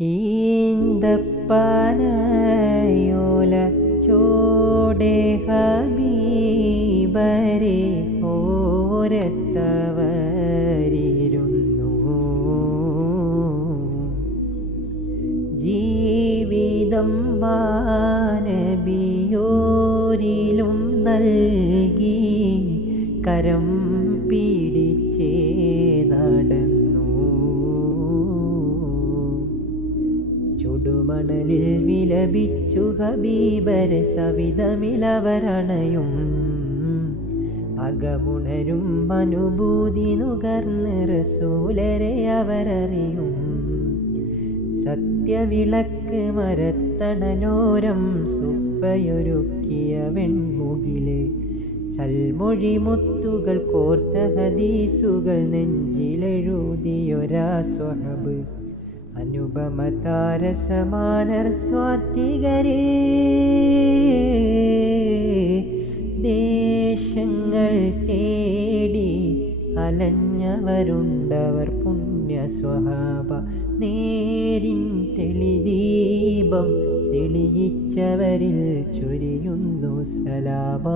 ഈന്തപ്പനയോല ചോടെ ഹബീബരെ ഓരത്തവരിരുന്നു. ജീവിതം മാനബിയോരിലും നൽകി കരം പിടിച്ചേ നടന്നു. ചുടുമണലിൽ വിലപിച്ചു ഹബീബർ സവിധമിലവരണയും അകമുണരും അനുഭൂതി നുകർന്ന് റസൂലരെ അവരറിയും. സത്യവിളക്ക് മരത്തണലോരം സുപ്പയൊരുക്കിയ വെൺമുകില് സൽമൊഴി മുത്തുകൾ കോർത്ത ഹദീസുകൾ നെഞ്ചിലെഴുതിയൊരാ സ്വഹബ് അനുപമ താരസമാനർ സ്വാർത്ഥികരേ. ദേശങ്ങൾ തേടി അലഞ്ഞവരുണ്ടവർ പുണ്യ സ്വഹാബ. നേരിൻ തെളിദീപം തെളിയിച്ചവരിൽ ചൊരിയുന്നു സലാമ.